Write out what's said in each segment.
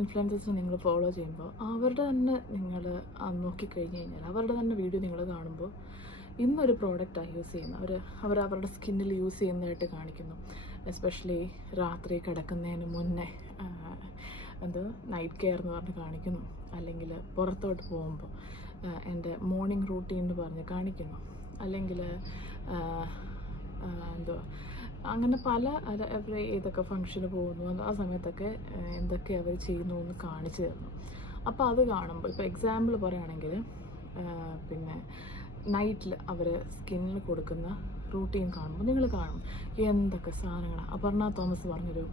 ഇൻഫ്ലുവൻസേഴ്സിനെ നിങ്ങൾ ഫോളോ ചെയ്യുമ്പോൾ അവരുടെ തന്നെ നിങ്ങൾ നോക്കിക്കഴിഞ്ഞ് കഴിഞ്ഞാൽ അവരുടെ തന്നെ വീഡിയോ നിങ്ങൾ കാണുമ്പോൾ ഇന്നൊരു പ്രോഡക്റ്റാണ് യൂസ് ചെയ്യുന്നത്. അവരവരുടെ സ്കിന്നിൽ യൂസ് ചെയ്യുന്നതായിട്ട് കാണിക്കുന്നു. എസ്പെഷ്യലി രാത്രി കിടക്കുന്നതിന് മുന്നേ നൈറ്റ് കെയർ എന്ന് പറഞ്ഞ് കാണിക്കുന്നു. അല്ലെങ്കിൽ പുറത്തോട്ട് പോകുമ്പോൾ എൻ്റെ മോർണിംഗ് റൂട്ടീൻ എന്ന് പറഞ്ഞ് കാണിക്കുന്നു. അല്ലെങ്കിൽ അങ്ങനെ പല അവർ ഏതൊക്കെ ഫങ്ഷന് പോകുന്നു ആ സമയത്തൊക്കെ എന്തൊക്കെ അവർ ചെയ്യുന്നു എന്ന് കാണിച്ചു തരുന്നു. അപ്പോൾ അത് കാണുമ്പോൾ ഇപ്പോൾ എക്സാമ്പിൾ പറയുകയാണെങ്കിൽ പിന്നെ നൈറ്റിൽ അവർ സ്കിന്നിൽ കൊടുക്കുന്ന റൂട്ടീൻ കാണുമ്പോൾ നിങ്ങൾ കാണും എന്തൊക്കെ സാധനങ്ങളാണ്. അപർണ തോമസ് പറഞ്ഞൊരു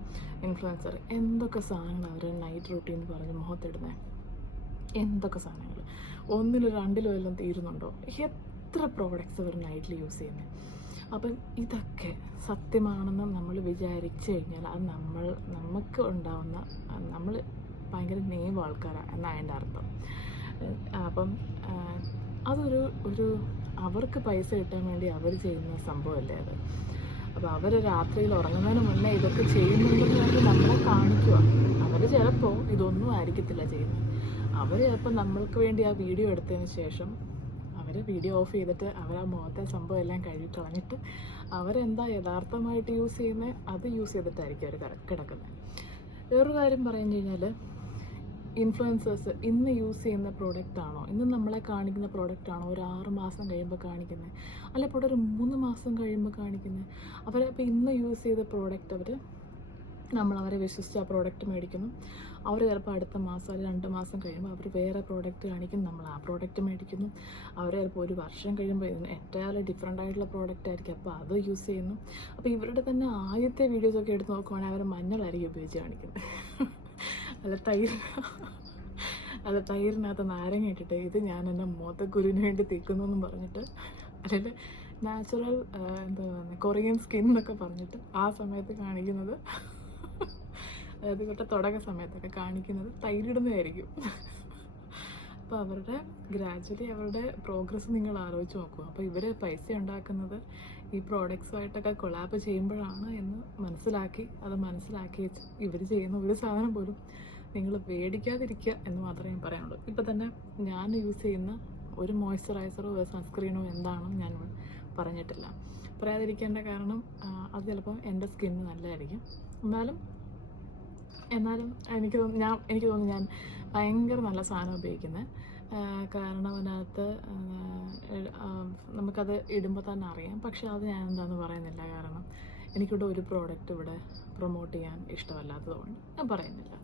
ഇൻഫ്ലുവൻസർ എന്തൊക്കെ സാധനങ്ങൾ അവർ നൈറ്റ് റൂട്ടീൻ എന്ന് പറഞ്ഞ് മുഖത്തിടുന്നത്. എന്തൊക്കെ സാധനങ്ങൾ, ഒന്നിലോ രണ്ടിലോ എല്ലാം തീരുന്നുണ്ടോ? എത്ര പ്രോഡക്റ്റ്സ് അവർ നൈറ്റിൽ യൂസ് ചെയ്യുന്നത്. അപ്പം ഇതൊക്കെ സത്യമാണെന്ന് നമ്മൾ വിചാരിച്ചു കഴിഞ്ഞാൽ അത് നമുക്ക് ഉണ്ടാവുന്ന നമ്മൾ ഭയങ്കര നെയ്വ് ആൾക്കാരാണ് എന്നാണ് എൻ്റെ അർത്ഥം. അപ്പം അതൊരു അവർക്ക് പൈസ കിട്ടാൻ വേണ്ടി അവർ ചെയ്യുന്ന സംഭവമല്ലേ അത്. അപ്പോൾ അവർ രാത്രിയിൽ ഉറങ്ങുന്നതിന് മുന്നേ ഇതൊക്കെ ചെയ്യുന്നുണ്ടെന്ന് പറഞ്ഞ് നമ്മളെ കാണിക്കുക. അവർ ചിലപ്പോൾ ഇതൊന്നും ആയിരിക്കത്തില്ല ചെയ്യുന്നത്. അവർ ചിലപ്പോൾ നമ്മൾക്ക് വേണ്ടി ആ വീഡിയോ എടുത്തതിന് ശേഷം അവർ വീഡിയോ ഓഫ് ചെയ്തിട്ട് അവർ ആ മുഖത്തെ സംഭവം എല്ലാം കഴുകി കളഞ്ഞിട്ട് അവരെന്താ യഥാർത്ഥമായിട്ട് യൂസ് ചെയ്യുന്നത് അത് യൂസ് ചെയ്തിട്ടായിരിക്കും അവർ കിടക്കുന്നത്. വേറൊരു കാര്യം പറഞ്ഞു കഴിഞ്ഞാൽ ഇൻഫ്ലുവൻസേഴ്സ് ഇന്ന് യൂസ് ചെയ്യുന്ന പ്രോഡക്റ്റാണോ, ഇന്ന് നമ്മളെ കാണിക്കുന്ന പ്രോഡക്റ്റാണോ ഒരു 6 മാസം കഴിയുമ്പോൾ കാണിക്കുന്നത്, അല്ല ഇപ്പോൾ ഒരു 3 മാസം കഴിയുമ്പോൾ കാണിക്കുന്നത്. അവരപ്പോൾ ഇന്ന് യൂസ് ചെയ്ത പ്രോഡക്റ്റ് നമ്മളവരെ വിശ്വസിച്ച് ആ പ്രോഡക്റ്റ് മേടിക്കുന്നു. അവർ ചിലപ്പോൾ അടുത്ത മാസം അല്ലെങ്കിൽ 2 മാസം കഴിയുമ്പോൾ അവർ വേറെ പ്രോഡക്റ്റ് കാണിക്കും, നമ്മൾ ആ പ്രോഡക്റ്റ് മേടിക്കുന്നു. അവർ ചിലപ്പോൾ ഒരു വർഷം കഴിയുമ്പോൾ ഇതിന് എൻറ്റയർലി ഡിഫറെൻ്റ് ആയിട്ടുള്ള പ്രോഡക്റ്റ് ആയിരിക്കും, അപ്പോൾ അത് യൂസ് ചെയ്യുന്നു. അപ്പോൾ ഇവരുടെ തന്നെ ആദ്യത്തെ വീഡിയോസൊക്കെ എടുത്ത് നോക്കുവാണെങ്കിൽ അവർ മഞ്ഞളായിരിക്കും ഉപയോഗിച്ച് കാണിക്കുന്നത്. അല്ല തൈരിനകത്ത് നാരങ്ങ ഇട്ടിട്ട് ഇത് ഞാൻ എൻ്റെ മുഖക്കുരുവിന് വേണ്ടി തേക്കുന്നു എന്നും പറഞ്ഞിട്ട്, അല്ലെങ്കിൽ നാച്ചുറൽ കൊറിയൻ സ്കിൻ എന്നൊക്കെ പറഞ്ഞിട്ട് ആ സമയത്ത് കാണിക്കുന്നത്, അതായത് ഇവരുടെ തുടക്ക സമയത്തൊക്കെ കാണിക്കുന്നത് തൈരിടുന്നതായിരിക്കും. അപ്പോൾ അവരുടെ ഗ്രാജുവലി അവരുടെ പ്രോഗ്രസ് നിങ്ങൾ ആലോചിച്ച് നോക്കുക. അപ്പോൾ ഇവർ പൈസ ഉണ്ടാക്കുന്നത് ഈ പ്രോഡക്ട്സുമായിട്ടൊക്കെ കൊളാബ് ചെയ്യുമ്പോഴാണ് എന്ന് മനസ്സിലാക്കി ഇവർ ചെയ്യുന്ന ഒരു സാധനം പോലും നിങ്ങൾ മേടിക്കാതിരിക്കുക എന്ന് മാത്രമേ ഞാൻ പറയാനുള്ളൂ. ഇപ്പോൾ തന്നെ ഞാൻ യൂസ് ചെയ്യുന്ന ഒരു മോയ്സ്ചറൈസറോ ഒരു സൺസ്ക്രീനോ എന്താണെന്ന് ഞാൻ പറഞ്ഞിട്ടില്ല. പറയാതിരിക്കേണ്ട കാരണം അത് ചിലപ്പം എൻ്റെ സ്കിന്ന് നല്ലതായിരിക്കും. എന്നാലും എനിക്ക് തോന്നുന്നു ഞാൻ ഭയങ്കര നല്ല സാധനം ഉപയോഗിക്കുന്നത്. കാരണം അതിനകത്ത് നമുക്കത് ഇടുമ്പോൾ തന്നെ അറിയാം. പക്ഷെ അത് ഞാൻ എന്താണെന്ന് പറയുന്നില്ല. കാരണം എനിക്കിവിടെ ഒരു പ്രോഡക്റ്റ് ഇവിടെ പ്രൊമോട്ട് ചെയ്യാൻ ഇഷ്ടമല്ലാത്തതുകൊണ്ട് ഞാൻ പറയുന്നില്ല.